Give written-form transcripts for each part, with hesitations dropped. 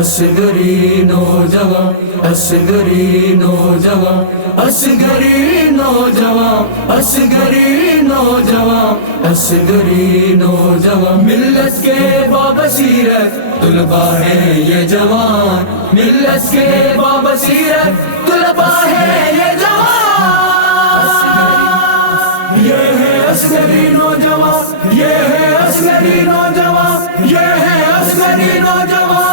اصغری نوجوان، اصغری نوجوان، اصغری نوجوان، اصغری نوجوان، اصغری نوجوان، ملت کے بابصیرت طلبا ہیں یہ جوان، ملت کے بابصیرت طلبا ہیں یہ جوان، یہ ہے اصغری نوجوان، یہ ہے اصغری نوجوان، یہ ہے اصغری نوجوان،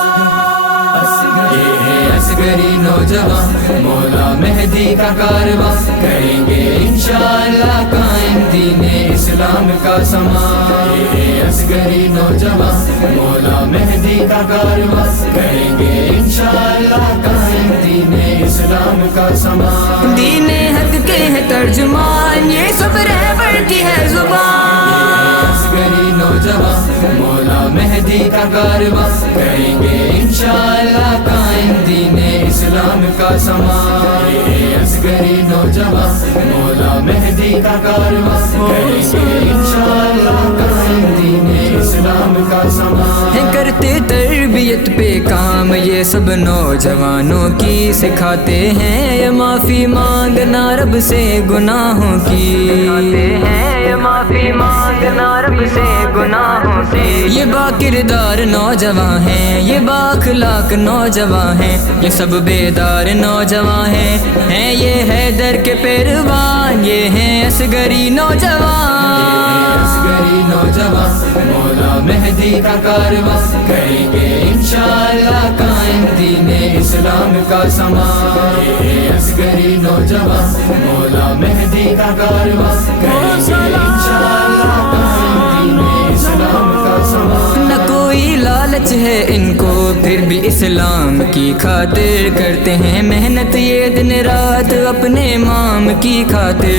یہ ہے اصغری نوجوان، مولا مہدی کا کارواں کریں گے انشاءاللہ قائم دین اسلام کا سماں، یہ ہے اصغری نوجوان، مولا مہدی کا کارواں کریں گے انشاءاللہ قائم دین اسلام کا سماں، دین حق کے ہے ترجمان، یہ سب رہبر کی ہے زبان، اصغری نوجوان، مولا مہدی کا کارواں کریں گے انشاءاللہ قائم دین اسلام کا سماں، یہ ہے اصغری نوجوان، مولا مہدی کا کارواں کریں گے انشاءاللہ قائم دین اسلام کا سماں، ہے کرتے تربیت پہ کام یہ سب نوجوانوں کی، سکھاتے ہیں یہ معافی مانگنا رب سے گناہوں کی، سکھاتے ہیں یہ معافی مانگنا رب سے گناہوں کی، یہ با کردار نوجوان ہیں، یہ با اخلاق نوجوان ہیں، یہ سب بیدار نوجوان ہیں یہ حیدر کے پیروان، یہ ہیں اصغری نوجوان، اصغری نوجوان، مولا مہدی کا کارواں کریں گے انشاءاللہ قائم دین اسلام کا سماں، یہ ہے اصغری نوجوان، مولا مہدی کا کارواں کریں گے انشاءاللہ قائم دین اسلام کا سماں، نہ کوئی لالچ ہے ان کو پھر بھی اسلام کی خاطر کرتے ہیں محنت یہ دن رات اپنے امام کی خاطر،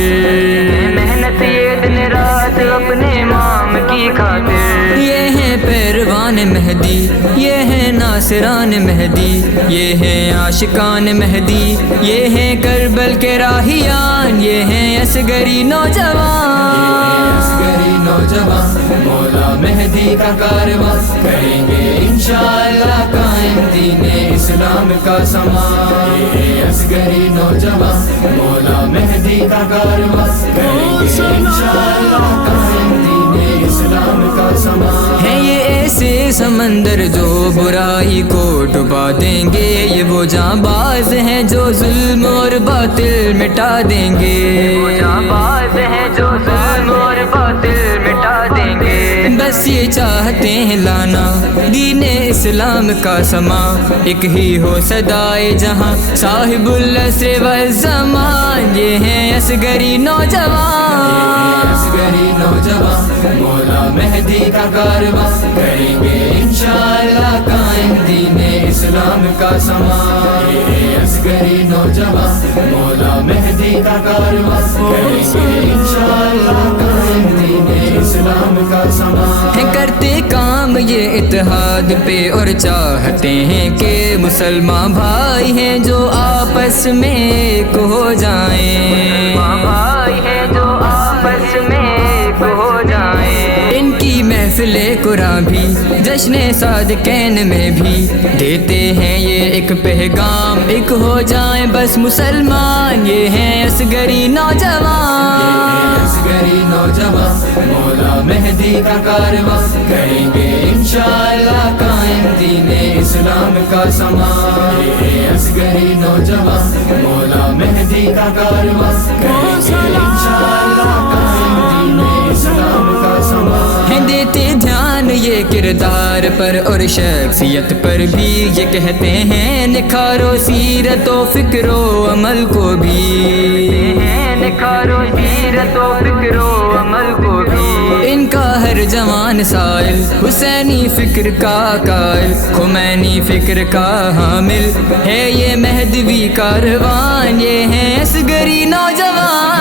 محنت یہ دن رات اپنے امام کی خاطر، یہ ہیں پیروان مہدی، یہ ہیں ناصران مہدی، یہ ہیں عاشقان مہدی، یہ ہیں کربل کے راہیان، یہ ہیں اصغری نوجوان، اصغری نوجوان، مولا مہدی کا کارواں کریں گے انشاءاللہ قائم دین اسلام کا سماں، یہ ہے اصغری نوجوان، مولا مہدی کا کارواں کریں گے انشاءاللہ قائم دین اسلام کا سماں، ہے یہ ایسے سمندر جو برائی کو ڈبا دیں گے، یہ وہ جانباز ہیں جو ظلم اور باطل مٹا دیں گے، وہ جانباز ہیں جو ظلم اور باطل مٹا دیں گے، بس یہ چاہتے ہیں لانا دین اسلام کا سماں، ایک ہی ہو صدائے جہاں صاحب العصر والزمان، یہ ہیں اصغری نوجوان، اصغری نوجوان، مولا مہدی کا کارواں کریں گے انشاءاللہ قائم دین اسلام کا سماں، یہ ہے اصغری نوجوان، مولا مہدی کا کارواں کریں گے انشاءاللہ قائم دین اسلام کا سماں، ہے کرتے کام یہ اتحاد پہ اور چاہتے ہیں کہ مسلمان بھائی ہیں جو آپس میں ایک ہو جائیں، بھائی ہیں جو آپس میں ایک ہو جائیں، ان کی محفل قرآن بھی جشن صادقین میں بھی دیتے ہیں یہ ایک پیغام، ایک ہو جائیں بس مسلمان، یہ ہیں اصغری نوجوان، اصغری نوجوان، مولا مہدی کا کارواں کریں گے انشاءاللہ قائم دین اسلام کا سماں، یہ ہے اصغری نوجوان، مولا مہدی کا کارواں کریں گے انشاءاللہ قائم دین اسلام کا سماں، ہیں دیتے دھیان یہ کردار پر اور شخصیت پر بھی، یہ کہتے ہیں نکھارو سیرت و فکر و عمل کو بھی، نکھارو سیرت و فکر و عمل کو بھی، ان کا ہر جوان سائل حسینی فکر کا قائل، خمینی فکر کا حامل ہے یہ مہدوی کاروان، یہ ہیں اصغری نوجوان،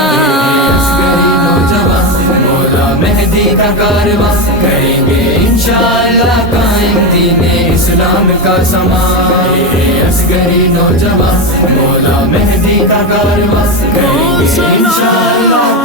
اصغری نوجوان، مولا مہدی کا کارواں کریں گے انشاءاللہ قائم دین اسلام کا سماں، یہ ہے اصغری نوجوان، مولا مہدی کا کارواں کریں گے انشاءاللہ